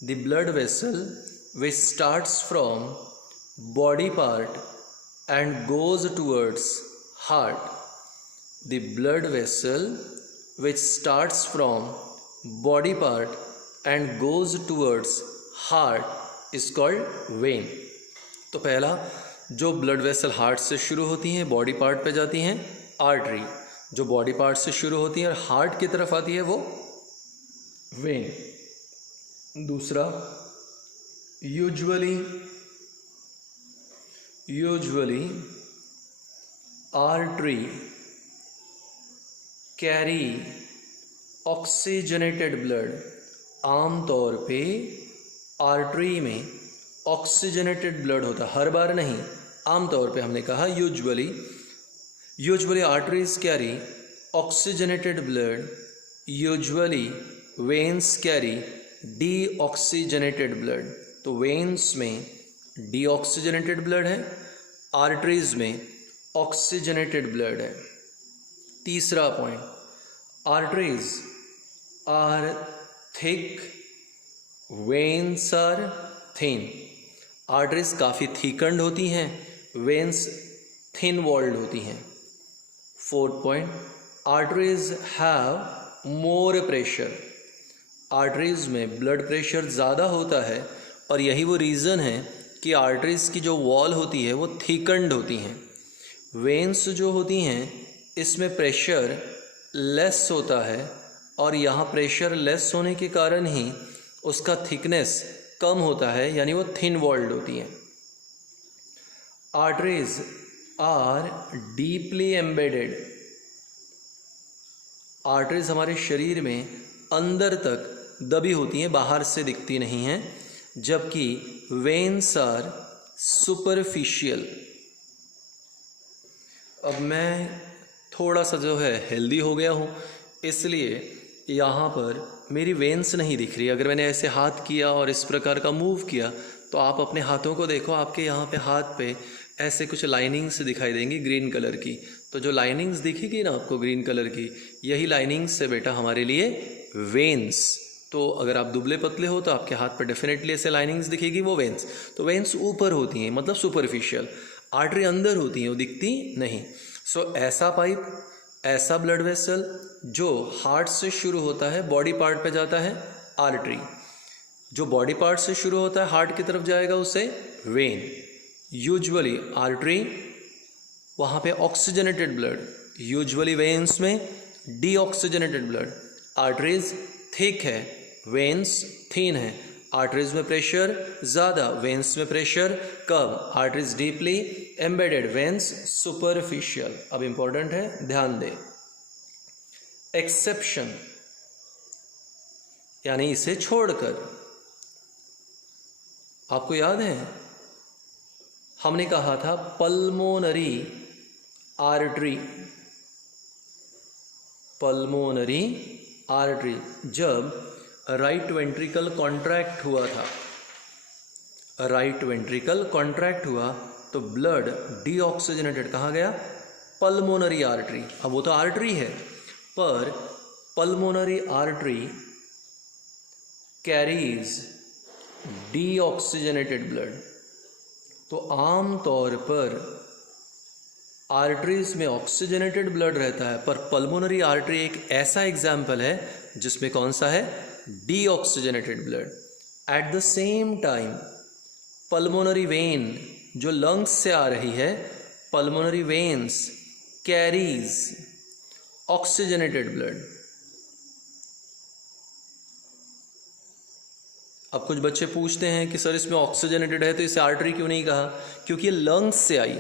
the blood vessel which starts from body part and goes towards heart. The blood vessel which starts from body part and goes towards heart is called vein. तो पहला जो ब्लड वेसल हार्ट से शुरू होती हैं बॉडी पार्ट पे जाती हैं, आर्टरी। जो बॉडी पार्ट से शुरू होती है और हार्ट की तरफ आती है वो वेन। दूसरा, usually artery carry oxygenated blood. आमतौर पे आर्टरी में ऑक्सीजनेटेड ब्लड होता है, हर बार नहीं, आमतौर पे हमने कहा usually arteries carry oxygenated blood, usually veins carry deoxygenated blood. तो वेन्स में डीऑक्सीजनेटेड ब्लड है, आर्टरीज में ऑक्सीजनेटेड ब्लड है। तीसरा point, arteries are thick, veins are thin. Arteries काफ़ी थिकंड होती हैं, वेन्स थिन वॉल्ड होती हैं। Fourth point, arteries have more pressure. Arteries में ब्लड प्रेशर ज़्यादा होता है और यही वो रीज़न है कि आर्टरीज की जो वॉल होती है वो थिकंड होती हैं। वेन्स जो होती हैं इसमें प्रेशर लेस होता है और यहाँ प्रेशर लेस होने के कारण ही उसका थिकनेस कम होता है, यानी वो थिन वॉल्ड होती हैं। Arteries are deeply embedded. Arteries हमारे शरीर में अंदर तक दबी होती हैं, बाहर से दिखती नहीं हैं, जबकि वेन्स आर सुपरफिशियल। अब मैं थोड़ा सा जो है हेल्दी हो गया हूँ, इसलिए यहाँ पर मेरी वेन्स नहीं दिख रही। अगर मैंने ऐसे हाथ किया और इस प्रकार का मूव किया तो आप अपने हाथों को देखो, आपके यहाँ पे हाथ पे ऐसे कुछ लाइनिंग्स दिखाई देंगी ग्रीन कलर की। तो जो लाइनिंग्स दिखेगी ना आपको ग्रीन कलर की, यही लाइनिंग्स से बेटा हमारे लिए वेन्स। तो अगर आप दुबले पतले हो तो आपके हाथ पर डेफिनेटली ऐसे लाइनिंग्स दिखेगी, वो वेन्स। तो वेन्स ऊपर होती हैं, मतलब सुपरफिशियल। आर्टरी अंदर होती हैं, वो दिखती नहीं। सो ऐसा पाइप, ऐसा ब्लड वेसल जो हार्ट से शुरू होता है बॉडी पार्ट पे जाता है आर्टरी, जो बॉडी पार्ट से शुरू होता है हार्ट की तरफ जाएगा उसे वेन। यूजुअली आर्टरी वहाँ पे ऑक्सीजनेटेड ब्लड, यूजुअली वेन्स में डीऑक्सीजनेटेड ब्लड। आर्टरीज थिक है, वेन्स थिन है। आर्टरीज में प्रेशर ज़्यादा, वेन्स में प्रेशर कम, arteries deeply embedded, veins superficial. अब इंपॉर्टेंट है, ध्यान दें। एक्सेप्शन यानी इसे छोड़कर, आपको याद है हमने कहा था पल्मोनरी आर्टरी, पल्मोनरी आर्टरी जब राइट वेंट्रिकल कॉन्ट्रैक्ट हुआ था, राइट वेंट्रिकल कॉन्ट्रैक्ट हुआ तो ब्लड डीऑक्सीजनेटेड कहाँ गया? Pulmonary artery. अब वो तो आर्टरी है, पर pulmonary artery carries deoxygenated blood. तो आम तौर पर आर्टरीज में ऑक्सीजनेटेड ब्लड रहता है, पर पल्मोनरी आर्टरी एक ऐसा एग्जाम्पल है जिसमें कौन सा है? Deoxygenated blood. Eight the same time pulmonary vein जो लंग्स से आ रही है, pulmonary veins carries oxygenated blood. अब कुछ बच्चे पूछते हैं कि सर इसमें ऑक्सीजनेटेड है तो इसे आर्टरी क्यों नहीं कहा? क्योंकि ये लंग्स से आई,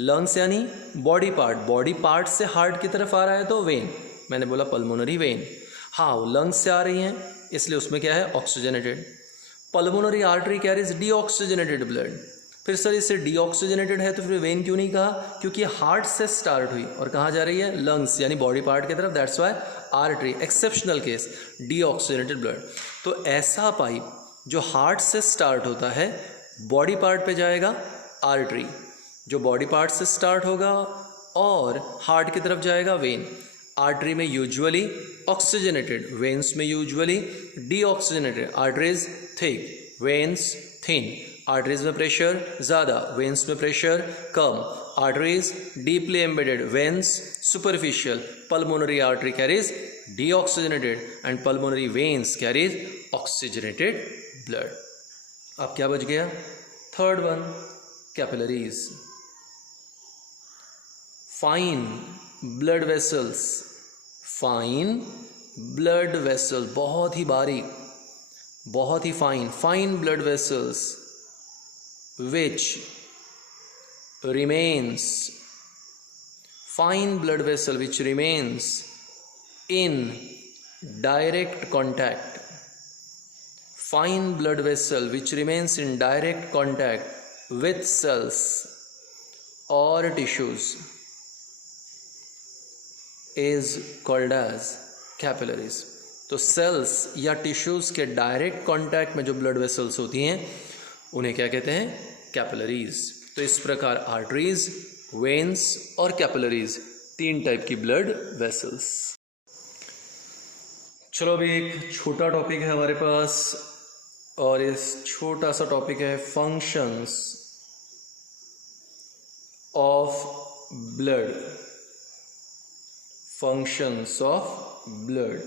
लंग्स यानी बॉडी पार्ट, बॉडी पार्ट से हार्ट की तरफ आ रहा है तो वेन, मैंने बोला पल्मोनरी वेन। हाँ, वो लंग्स से आ रही हैं इसलिए उसमें क्या है? Oxygenated. Pulmonary artery carries deoxygenated blood. फिर सर इसे डीऑक्सीजनेटेड है तो फिर वेन क्यों नहीं कहा? क्योंकि हार्ट से स्टार्ट हुई और कहाँ जा रही है? लंग्स यानी बॉडी पार्ट की तरफ, that's why artery. Exceptional case deoxygenated blood. तो ऐसा पाइप जो हार्ट से स्टार्ट होता है बॉडी पार्ट पे जाएगा आर्टरी, जो बॉडी पार्ट से स्टार्ट होगा और हार्ट की तरफ जाएगा वेन। आर्टरी में यूजुअली ऑक्सीजनेटेड, वेन्स में usually deoxygenated. Arteries thick, veins thin. Arteries में प्रेशर ज़्यादा, वेन्स में प्रेशर कम। Arteries deeply embedded, veins superficial. Pulmonary artery carries deoxygenated and pulmonary veins carries oxygenated blood. अब क्या बच गया? Third one, capillaries. Fine blood vessels, fine blood vessel, बहुत ही बारीक, बहुत ही fine blood vessels which remains, fine blood vessel which remains in direct contact, fine blood vessel which remains in direct contact with cells or tissues is called as capillaries। तो सेल्स या टिश्यूज के डायरेक्ट कांटेक्ट में जो ब्लड वेसल्स होती हैं उन्हें क्या कहते हैं? कैपिलरीज। तो इस प्रकार आर्टरीज, वेन्स और कैपिलरीज तीन टाइप की ब्लड वेसल्स। चलो अभी एक छोटा टॉपिक है हमारे पास और इस छोटा सा टॉपिक है functions of blood, functions of blood.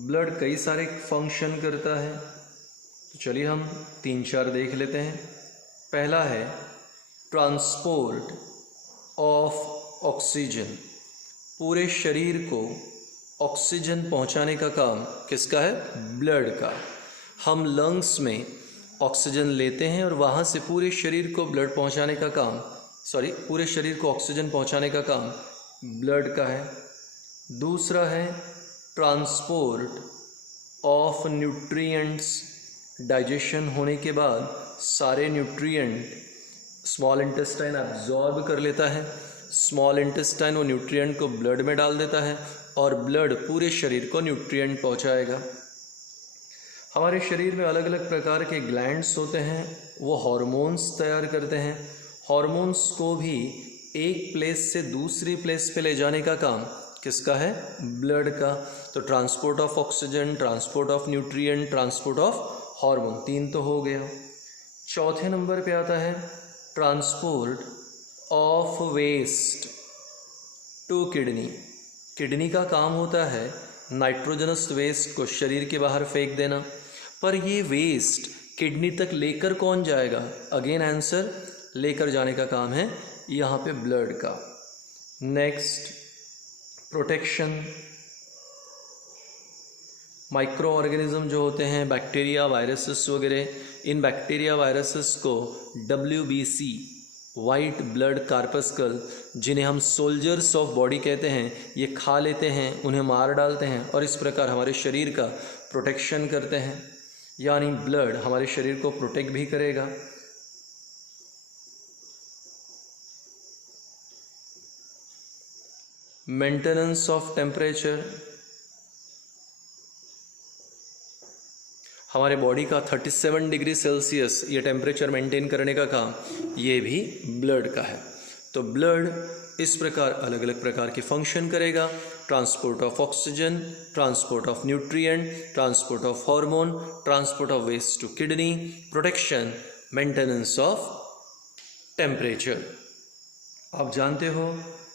Blood कई सारे फंक्शन करता है, तो चलिए हम 3-4 देख लेते हैं। पहला है ट्रांसपोर्ट ऑफ ऑक्सीजन। पूरे शरीर को ऑक्सीजन पहुंचाने का काम किसका है? ब्लड का। हम लंग्स में ऑक्सीजन लेते हैं और वहाँ से पूरे शरीर को ब्लड पहुँचाने का काम, पूरे शरीर को ऑक्सीजन पहुँचाने का काम ब्लड का है। दूसरा है ट्रांसपोर्ट ऑफ न्यूट्रिएंट्स। डाइजेशन होने के बाद सारे न्यूट्रिएंट स्मॉल इंटेस्टाइन एब्जॉर्ब कर लेता है, स्मॉल इंटेस्टाइन वो न्यूट्रिएंट को ब्लड में डाल देता है और ब्लड पूरे शरीर को न्यूट्रिएंट पहुँचाएगा। हमारे शरीर में अलग अलग प्रकार के ग्लैंड्स होते हैं, वो हार्मोन्स तैयार करते हैं। हार्मोन्स को भी एक प्लेस से दूसरी प्लेस पे ले जाने का काम किसका है? ब्लड का। तो transport of oxygen, transport of nutrient, transport of hormone, 3 तो हो गया। चौथे नंबर पे आता है transport of waste to kidney. Kidney का काम होता है नाइट्रोजनस वेस्ट को शरीर के बाहर फेंक देना, पर ये वेस्ट किडनी तक लेकर कौन जाएगा? अगेन आंसर, लेकर जाने का काम है यहाँ पे ब्लड का। नेक्स्ट, प्रोटेक्शन माइक्रो ऑर्गेनिज्म जो होते हैं बैक्टीरिया वायरसेस वगैरह, इन बैक्टीरिया वायरसेस को WBC वाइट ब्लड कार्पस्कल, जिन्हें हम सोल्जर्स ऑफ बॉडी कहते हैं, ये खा लेते हैं, उन्हें मार डालते हैं और इस प्रकार हमारे शरीर का प्रोटेक्शन करते हैं। यानी ब्लड हमारे शरीर को प्रोटेक्ट भी करेगा। मेंटेनेंस ऑफ टेम्परेचर, हमारे बॉडी का 37 डिग्री सेल्सियस ये टेम्परेचर मेंटेन करने का काम ये भी ब्लड का है। तो ब्लड इस प्रकार अलग अलग प्रकार की फंक्शन करेगा। Transport of oxygen, transport of nutrient, transport of hormone, transport of waste to kidney, protection, maintenance of temperature. आप जानते हो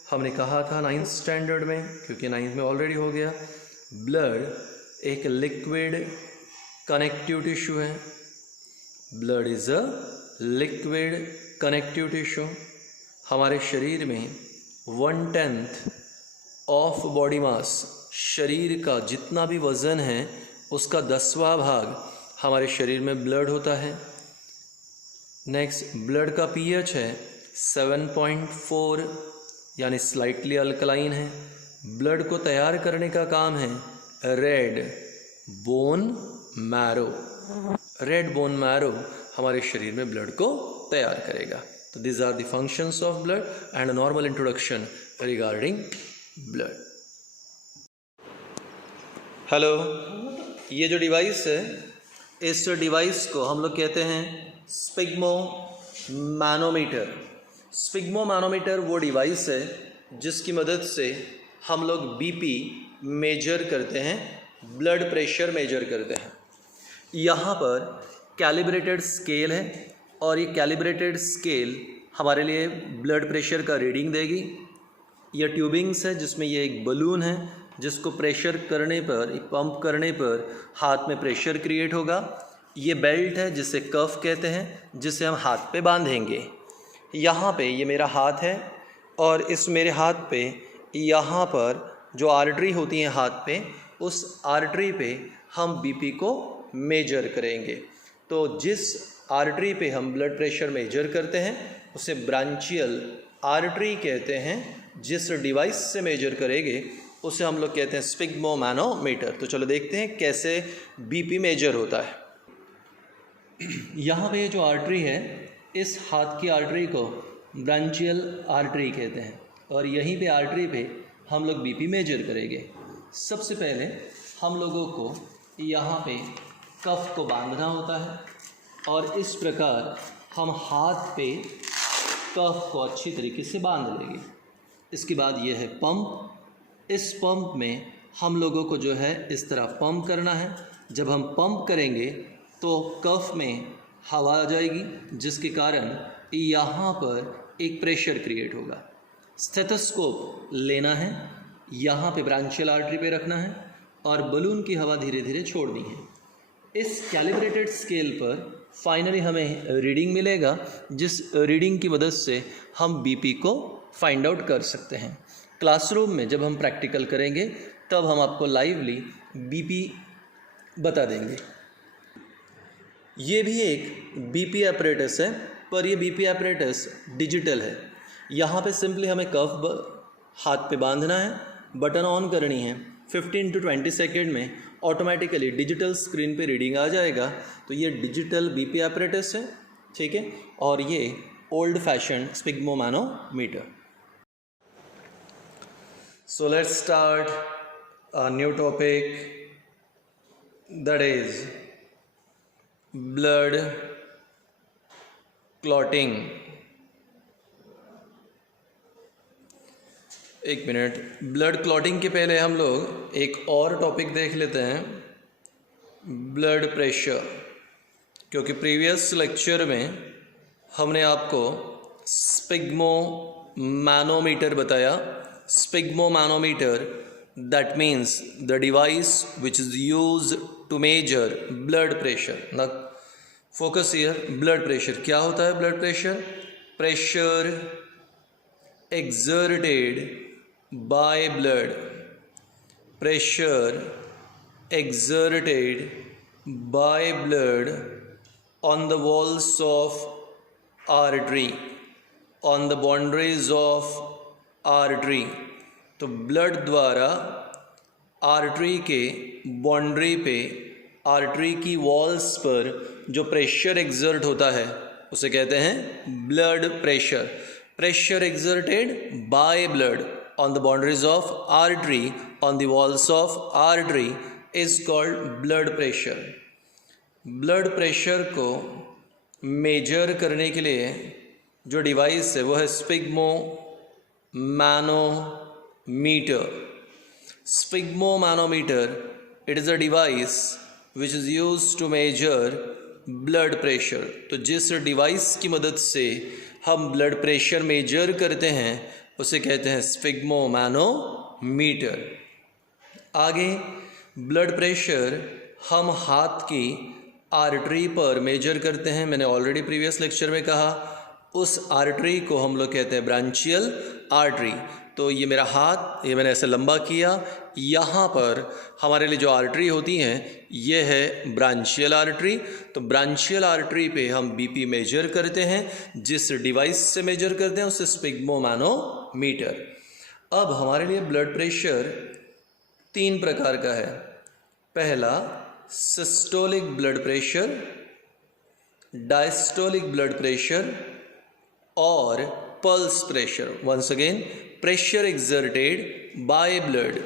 हमने कहा था 9th स्टैंडर्ड में, क्योंकि 9th में ऑलरेडी हो गया, ब्लड एक लिक्विड कनेक्टिव टिश्यू है। Blood is a liquid connective tissue. हमारे शरीर में 1/10 ऑफ बॉडी मास, शरीर का जितना भी वज़न है उसका 10वां भाग हमारे शरीर में ब्लड होता है। नेक्स्ट, ब्लड का pH है 7.4, यानी स्लाइटली अल्कलाइन है। ब्लड को तैयार करने का काम है red bone marrow. Red bone marrow हमारे शरीर में ब्लड को तैयार करेगा। तो this are the functions of blood and a normal introduction regarding blood. Hello, ये जो डिवाइस है, इस डिवाइस को हम लोग कहते हैं स्पिग्मोमैनोमीटर। स्पिग्मोमैनोमीटर वो डिवाइस है जिसकी मदद से हम लोग बीपी मेजर करते हैं, ब्लड प्रेशर मेजर करते हैं। यहाँ पर कैलिब्रेटेड स्केल है और ये कैलिब्रेटेड स्केल हमारे लिए ब्लड प्रेशर का रीडिंग देगी। यह ट्यूबिंग्स है जिसमें ये एक बलून है जिसको प्रेशर करने पर, पंप करने पर हाथ में प्रेशर क्रिएट होगा। ये बेल्ट है जिसे कफ कहते हैं, जिसे हम हाथ पे बांधेंगे। यहाँ पे ये मेरा हाथ है और इस मेरे हाथ पे यहाँ पर जो आर्टरी होती है हाथ पे, उस आर्टरी पे हम बीपी को मेजर करेंगे। तो जिस आर्टरी पे हम ब्लड प्रेशर मेजर करते हैं उसे ब्रांचियल आर्टरी कहते हैं। जिस डिवाइस से मेजर करेंगे उसे हम लोग कहते हैं स्पिग्मोमैनोमीटर। तो चलो देखते हैं कैसे बीपी मेजर होता है। यहाँ पे ये जो आर्टरी है, इस हाथ की आर्टरी को ब्रांचियल आर्टरी कहते हैं और यहीं पे आर्टरी पे हम लोग बीपी मेजर करेंगे। सबसे पहले हम लोगों को यहाँ पे कफ को बांधना होता है और इस प्रकार हम हाथ पे कफ को अच्छी तरीके से बांध लेंगे। इसके बाद ये है पंप। इस पंप में हम लोगों को जो है इस तरह पंप करना है। जब हम पंप करेंगे तो कफ में हवा आ जाएगी, जिसके कारण यहाँ पर एक प्रेशर क्रिएट होगा। स्टेथोस्कोप लेना है, यहाँ पे ब्रांचियल आर्टरी पे रखना है और बलून की हवा धीरे धीरे छोड़नी है। इस कैलिब्रेटेड स्केल पर फाइनली हमें रीडिंग मिलेगा, जिस रीडिंग की मदद से हम बीपी को फाइंड आउट कर सकते हैं। क्लासरूम में जब हम प्रैक्टिकल करेंगे तब हम आपको लाइवली बीपी बता देंगे। ये भी एक बीपी एपरेटस है, पर ये बीपी एपरेटस डिजिटल है। यहाँ पे सिंपली हमें कफ हाथ पे बांधना है, बटन ऑन करनी है, 15 to 20 सेकेंड में ऑटोमेटिकली डिजिटल स्क्रीन पे रीडिंग आ जाएगा। तो ये डिजिटल बीपी एपरेटस है, ठीक है। और ये old fashion sphygmomanometer. So let's start a new topic, that is blood clotting. एक मिनट, ब्लड क्लॉटिंग के पहले हम लोग एक और टॉपिक देख लेते हैं, ब्लड प्रेशर। क्योंकि प्रीवियस लेक्चर में हमने आपको स्पिग्मोमैनोमीटर बताया। Sphygmomanometer, that means the device which is used to measure blood pressure. Now focus here, blood pressure क्या होता है? blood pressure, pressure exerted by blood, pressure exerted by blood on the walls of artery, on the boundaries of artery। तो ब्लड द्वारा आर्टरी के बाउंड्री पे, आर्टरी की वॉल्स पर जो प्रेशर एक्सर्ट होता है उसे कहते हैं blood pressure. Pressure exerted by blood on the boundaries of artery, on the walls of artery is called blood pressure। Blood pressure को मेजर करने के लिए जो डिवाइस है वो है sphygmomanometer. Sphygmomanometer, it is a device which is used to measure blood pressure. तो जिस डिवाइस की मदद से हम ब्लड प्रेशर मेजर करते हैं उसे कहते हैं स्फिग्मोमैनोमीटर। आगे ब्लड प्रेशर हम हाथ की आर्टरी पर मेजर करते हैं। मैंने ऑलरेडी प्रीवियस लेक्चर में कहा उस आर्टरी को हम लोग कहते हैं ब्रांचियल आर्टरी। तो ये मेरा हाथ, ये मैंने ऐसे लंबा किया, यहाँ पर हमारे लिए जो आर्टरी होती हैं ये है ब्रांचियल आर्टरी। तो ब्रांचियल आर्टरी पे हम बीपी मेजर करते हैं, जिस डिवाइस से मेजर करते हैं उससे स्फिग्मोमैनोमीटर। अब हमारे लिए ब्लड प्रेशर 3 प्रकार का है। पहला systolic blood pressure, diastolic blood pressure और pulse pressure. Once again, pressure exerted by blood,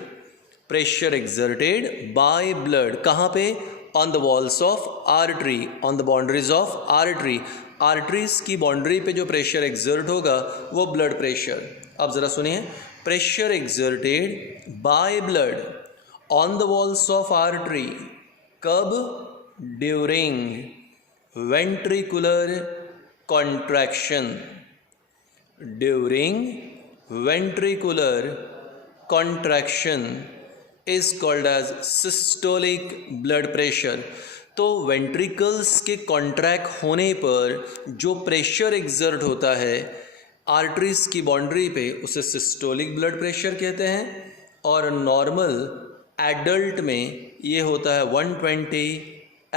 pressure exerted by blood कहाँ पे? On the walls of artery, on the boundaries of artery. Arteries की बाउंड्री पे जो प्रेशर एक्सर्ट होगा वो ब्लड प्रेशर। अब ज़रा सुनिए, pressure exerted by blood on the walls of artery कब? During ventricular contraction, during ventricular contraction is called as systolic blood pressure। तो वेंट्रिकल्स के कॉन्ट्रैक्ट होने पर जो प्रेशर एक्सर्ट होता है आर्टरीज की बाउंड्री पे उसे सिस्टोलिक ब्लड प्रेशर कहते हैं। और नॉर्मल एडल्ट में ये होता है 120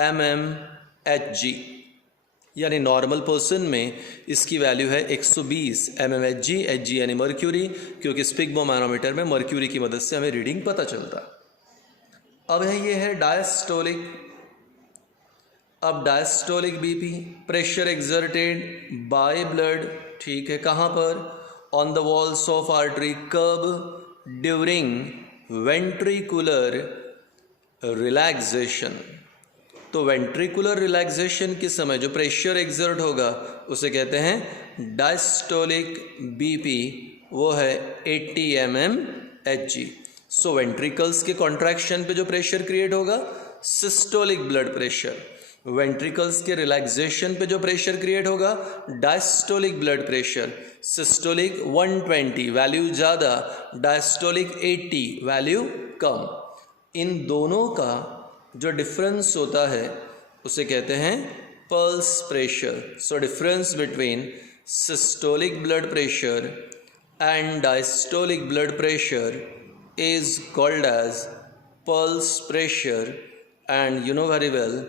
mmHg, यानी नॉर्मल पर्सन में इसकी वैल्यू है 120 mmHg। Hg यानी मर्क्यूरी, क्योंकि स्फिग्मोमैनोमीटर में मर्क्यूरी की मदद से हमें रीडिंग पता चलता है। अब है ये है डायस्टोलिक। अब diastolic BP, pressure exerted by blood, ठीक है, कहाँ पर? On the walls of artery कब? During ventricular relaxation. तो वेंट्रिकुलर रिलैक्सेशन के समय जो प्रेशर एक्सर्ट होगा उसे कहते हैं डायस्टोलिक बीपी, वो है 80 mmHg। सो वेंट्रिकल्स के कॉन्ट्रैक्शन पे जो प्रेशर क्रिएट होगा सिस्टोलिक ब्लड प्रेशर, वेंट्रिकल्स के रिलैक्सेशन पे जो प्रेशर क्रिएट होगा diastolic blood pressure. Systolic 120 value ज़्यादा, डायस्टोलिक 80 वैल्यू कम। इन दोनों का जो डिफरेंस होता है उसे कहते हैं pulse pressure. So difference between systolic blood pressure and diastolic blood pressure is called as pulse pressure. And you know very well,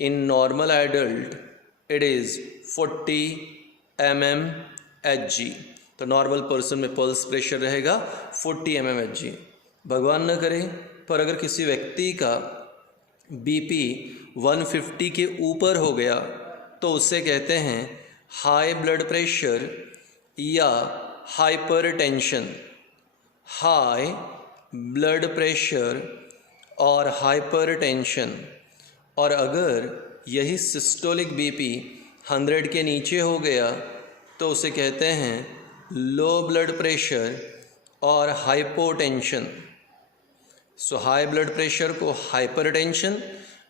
in normal adult it is 40 mmHg। तो नॉर्मल पर्सन में पल्स प्रेशर रहेगा 40 mmHg। भगवान न करे पर अगर किसी व्यक्ति का बीपी 150 के ऊपर हो गया तो उसे कहते हैं हाई ब्लड प्रेशर या हाइपरटेंशन। हाई ब्लड प्रेशर और हाइपरटेंशन। और अगर यही सिस्टोलिक बीपी 100 के नीचे हो गया तो उसे कहते हैं लो ब्लड प्रेशर और hypotension. So high blood pressure को हाइपरटेंशन,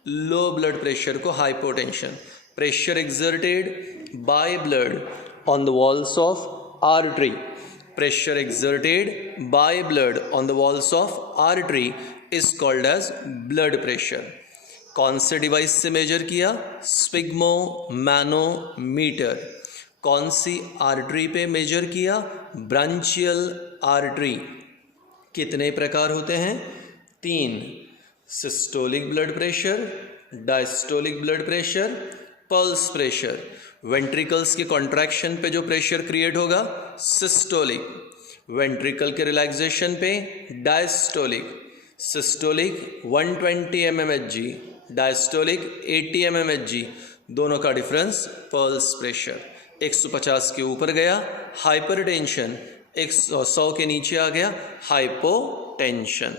लो ब्लड प्रेशर को hypotension. Pressure exerted by blood on the walls of artery, pressure exerted by blood on the walls of artery is called as blood pressure. कौन से डिवाइस से मेजर किया? स्फिग्मोमैनोमीटर। कौन सी आर्टरी पे मेजर किया? Brachial artery. कितने प्रकार होते हैं? 3। Systolic blood pressure, diastolic blood pressure, pulse pressure. Ventricles के कॉन्ट्रैक्शन पे जो प्रेशर क्रिएट होगा सिस्टोलिक, वेंट्रिकल के रिलैक्सेशन पे diastolic. Systolic 120 mmHg, diastolic 80 mmHg, दोनों का डिफरेंस पल्स प्रेशर। 150 के ऊपर गया हाइपरटेंशन, 100 के नीचे आ गया हाइपोटेंशन।